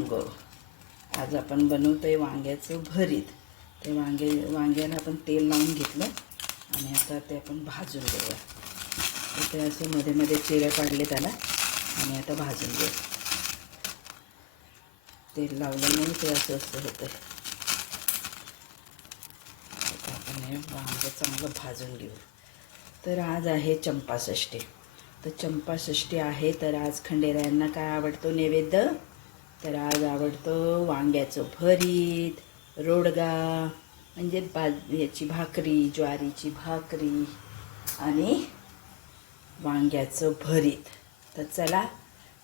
वांग. आज आपण बनवतोय वांग्याचं भरीत. ते वांगे वांग्याला आपण तेल लावून घेतलं आणि आता ते आपण भाजून घेऊया. ते असे मध्ये मध्ये चिऱ्या पाडले त्याला आणि आता भाजून घेऊ. तेल लावल्यामुळे ते असं असं होतं आता आपण हे वांगं चांगलं भाजून घेऊ. तर आज आहे चंपाषष्ठी. तर चंपाषष्ठी आहे तर आज खंडेरायांना काय आवडतो नैवेद्य? तर आज आवडतं वांग्याचं भरीत रोडगा म्हणजे बा याची भाकरी ज्वारीची भाकरी आणि वांग्याचं भरीत. तर चला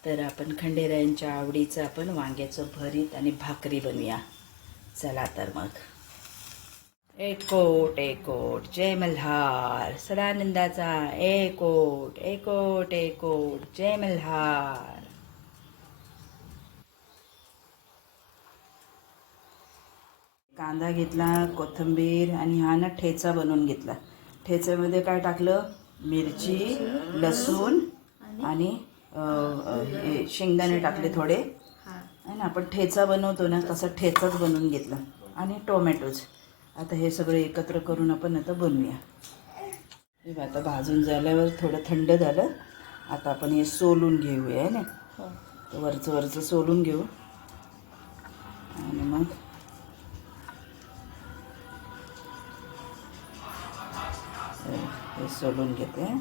तर आपण खंडेरायांच्या आवडीचं आपण वांग्याचं भरीत आणि भाकरी बनवूया. चला तर मग. एकोट एकोट जय मल्हार. सदानंदाचा एकोट एकोट एकोट जय मल्हार. कांदा घेतला कोथिंबीर आणि हा ना ठेचा बनवून घेतला. ठेच्यामध्ये काय टाकलं? मिरची लसूण आणि हे शेंगदाणे टाकले थोडे. आणि आपण ठेचा बनवतो ना तसा ठेचाच बनवून घेतला. आणि टोमॅटोज आता हे सगळं एकत्र करून आपण आता बनवूया. हे आता भाजून झाल्यावर थोडं थंड झालं. आता आपण हे सोलून घेऊया है ना? तर वरचं वरचं सोलून घेऊ. आणि मग सोलून घेते.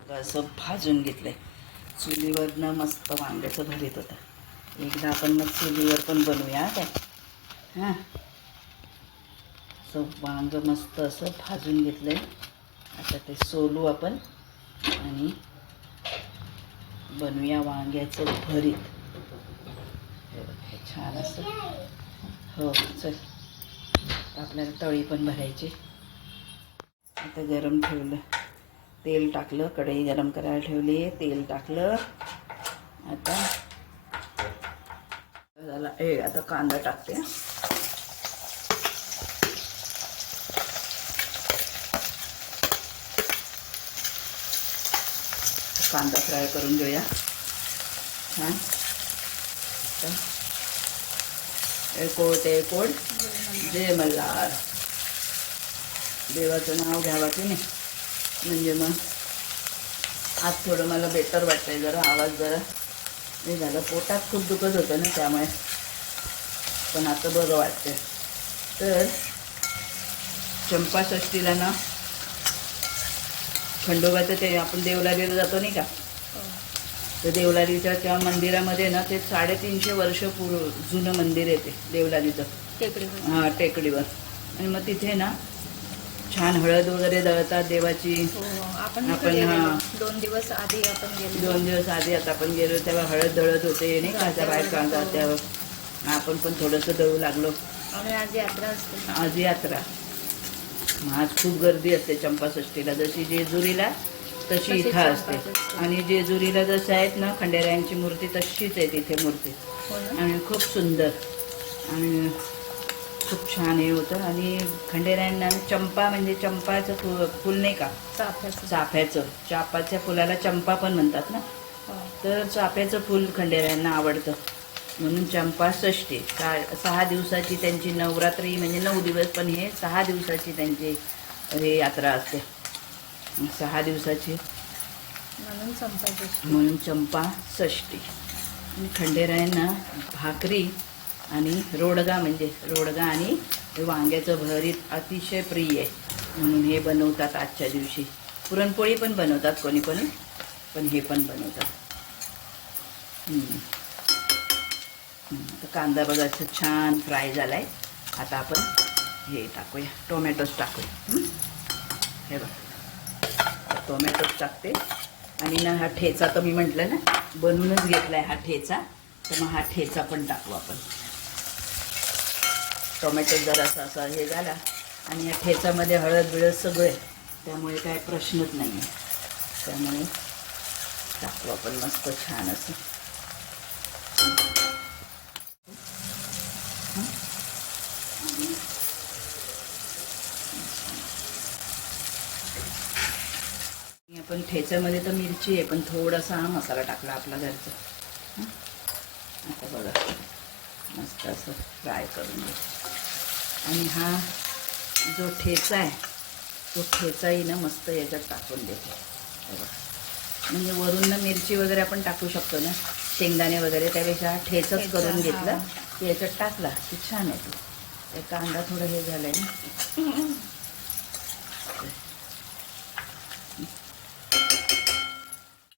मग असं भाजून घेतलंय. चुलीवरनं मस्त वांग्याचं भरीत होतं. एकदा आपण मग चुलीवर पण बनवूया काय? हां. असं वांगं मस्त असं भाजून घेतलंय. आता ते सोलू आपण आणि बनवूया वांग्याचं भरीत. छान असं. हो चल. आपल्याला तळी पण भरायची. आता गरम ठेवलं. तेल टाकलं कढई गरम करायला ठेवली तेल टाकलं. आता झाला ए आता कांदा टाकते. कांदा फ्राय करून घेऊया. हां. एकोट एकोट जय मल्हार. देवाचं नाव घ्यावं की नाही? म्हणजे मग आज थोडं मला बेटर वाटतंय जरा आवाज जरा हे झालं. पोटात खूप दुखत होतं ना त्यामुळे. पण आता बरं वाटतंय. तर चंपाषष्टीला ना खंडोबाचं ते आपण देवलालीला जातो नाही का? तर देवलालीच्या त्या मंदिरामध्ये ना ते साडेतीनशे वर्ष पूर्व जुनं मंदिर येते देवलालीचं टेकडीवर. हां टेकडीवर. आणि मग तिथे ना छान हळद वगैरे दळतात देवाची. हो आपण. हा. दोन दिवस आधी आपण गेलो. दोन दिवस आधी आता आपण गेलो तेव्हा हळद दळत होते नाही का? त्या बायका जात्यावर आपण पण थोडंसं दळू लागलो. आज यात्रा असते. आज यात्रा. मग आज खूप गर्दी असते चंपाषष्टीला जशी जेजुरीला तशी इथं असते. आणि जेजुरीला जसं आहेत ना खंडेरायांची मूर्ती तशीच आहे तिथे मूर्ती. हो आणि खूप सुंदर. आणि खूप छान हे होतं. आणि खंडेरायांना चंपा म्हणजे चंपाचं फु फुल नाही का? चाफ्याचं. चाफ्याचं. चापाच्या फुलाला चंपा पण म्हणतात ना? हो. तर चाफ्याचं फुल खंडेरायांना आवडतं. म्हणून चंपा षष्टी सा सहा दिवसाची त्यांची नवरात्री म्हणजे नऊ दिवस पण हे सहा दिवसाची त्यांची हे यात्रा असते. सहा दिवसाची. म्हणून संपायचं म्हणून चंपा षष्टी आणि खंडेरायांना भाकरी आणि रोडगा म्हणजे रोडगा आणि वांग्याचं भरीत अतिशय प्रिय आहे. म्हणून हे बनवतात आजच्या दिवशी. पुरणपोळी पण बनवतात कोणी कोणी पण हे पण बनवतात. कांदा बघा असं छान फ्राय झाला आहे आता आपण हे टाकूया. टोमॅटोच टाकूया. हे बघ. टोमॅटोच टाकते. आणि ना हा ठेचा तर मी म्हटलं ना बनवूनच घेतला आहे हा ठेचा. तर मग हा ठेचा पण टाकू आपण. टोमॅटो जरासा असा हे झाला आणि या ठेचामध्ये हळद बिळद सगळं. आहे त्यामुळे काय प्रश्नच नाही आहे त्यामुळे टाकू आपण मस्त छान असं. आणि आपण ठेच्यामध्ये तर मिरची आहे पण थोडासा हा मसाला टाकला आपला घरचा. आता बघा. मस्त असं फ्राय करून घे आणि हा जो ठेचा आहे तो ठेचाही ना मस्त याच्यात टाकून देते. म्हणजे वरून ना मिरची वगैरे आपण टाकू शकतो ना शेंगदाणे वगैरे त्यापेक्षा हा ठेचच ठेचा, करून घेतला हा. की याच्यात टाकला की छान आहे तो. ते कांदा थोडं हे झालंय ना.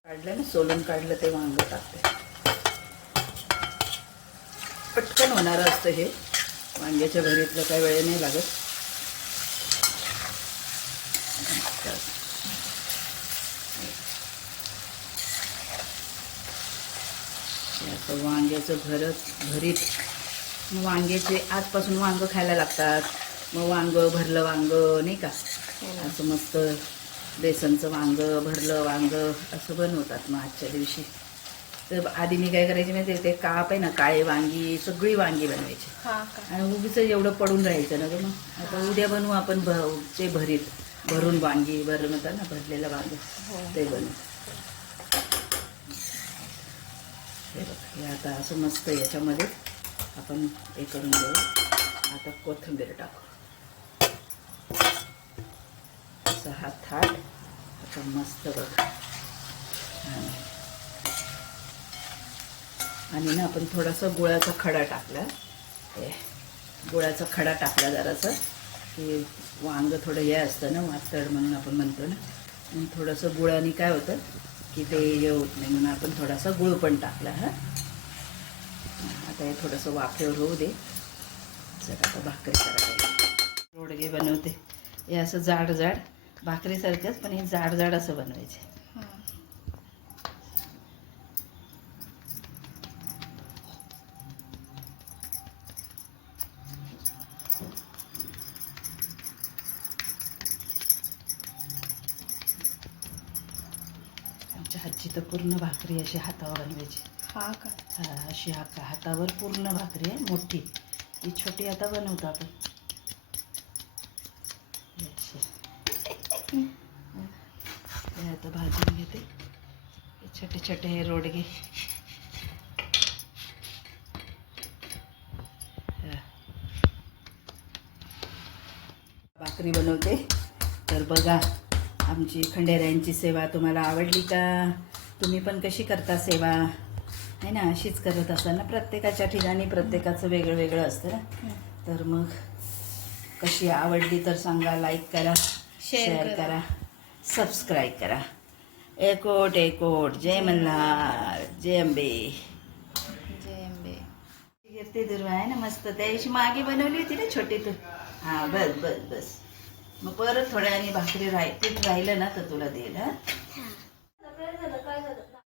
काढलं ना सोलून काढलं ते वांग टाकते. पटकन होणारं असतं हे. वांग्याच्या भरीतलं काही वेळ नाही लागत. हे आता वांग्याचं भरत भरीत. मग वांग्याचे आजपासून वांग खायला लागतात. मग वांग भरलं वांग नाही का? असं मस्त बेसनचं वांग भरलं वांग असं बनवतात मग आजच्या दिवशी. तर आधी मी काय करायचे माहिती ते काप आहे ना काळे वांगी सगळी वांगी बनवायची. आणि उगीच एवढं पडून राहायचं ना गं मग. आता उद्या बनवू आपण भ ते भरीत. भरून वांगी बनवतात ना भरलेलं वांग. हो. ते बनवू. हे बघ हे आता असं मस्त याच्यामध्ये. आपण हे करून घेऊ. आता कोथिंबीर टाकू. असा हा थाट. आता मस्त बघ. आणि ना आपण थोडासा गुळाचा खडा टाकला. गुळाचा खडा टाकला जरासा की वांग थोडं हे असतं ना वातड म्हणून आपण म्हणतो ना. म्हणून थोडंसं गुळाने काय होतं की ते हे होत नाही म्हणून आपण थोडासा गुळ पण टाकला हा. आता हे थोडंसं वाफेवर होऊ दे. जरा आता भाकरी करायला रोडगे बनवते. हे असं जाड जाड भाकरीसारखंच पण हे जाड जाड असं बनवायचे. आमच्या हातची तर पूर्ण भाकरी अशी हातावर बनवायची. हा का? हा, अशी हा हातावर पूर्ण भाकरी आहे मोठी. ही छोटी आता बनवतो आपण. आता भाजून घेते. हे छोटे छोटे हे रोडगे. भाकरी बनवते. तर बघा आमची खंडेऱ्यांची सेवा तुम्हाला आवडली का? तुम्ही पण कशी करता सेवा? आहे ना अशीच करत असाल ना प्रत्येकाच्या ठिकाणी प्रत्येकाचं वेगळं वेगळं असतं ना. तर मग कशी आवडली तर सांगा लाईक करा शेअर करा. करा सबस्क्राईब करा. एकोट एकोट जय मल्हार जय अंबे. जय अंबे. गिरते दुर्वा आहे ना मस्त. त्या दिवशी मागे बनवली होती ना छोटी तू. हा बस बस बस. मग परत थोड्या आणि भाकरी राह पीठ राहिलं ना तर तुला देईल हा?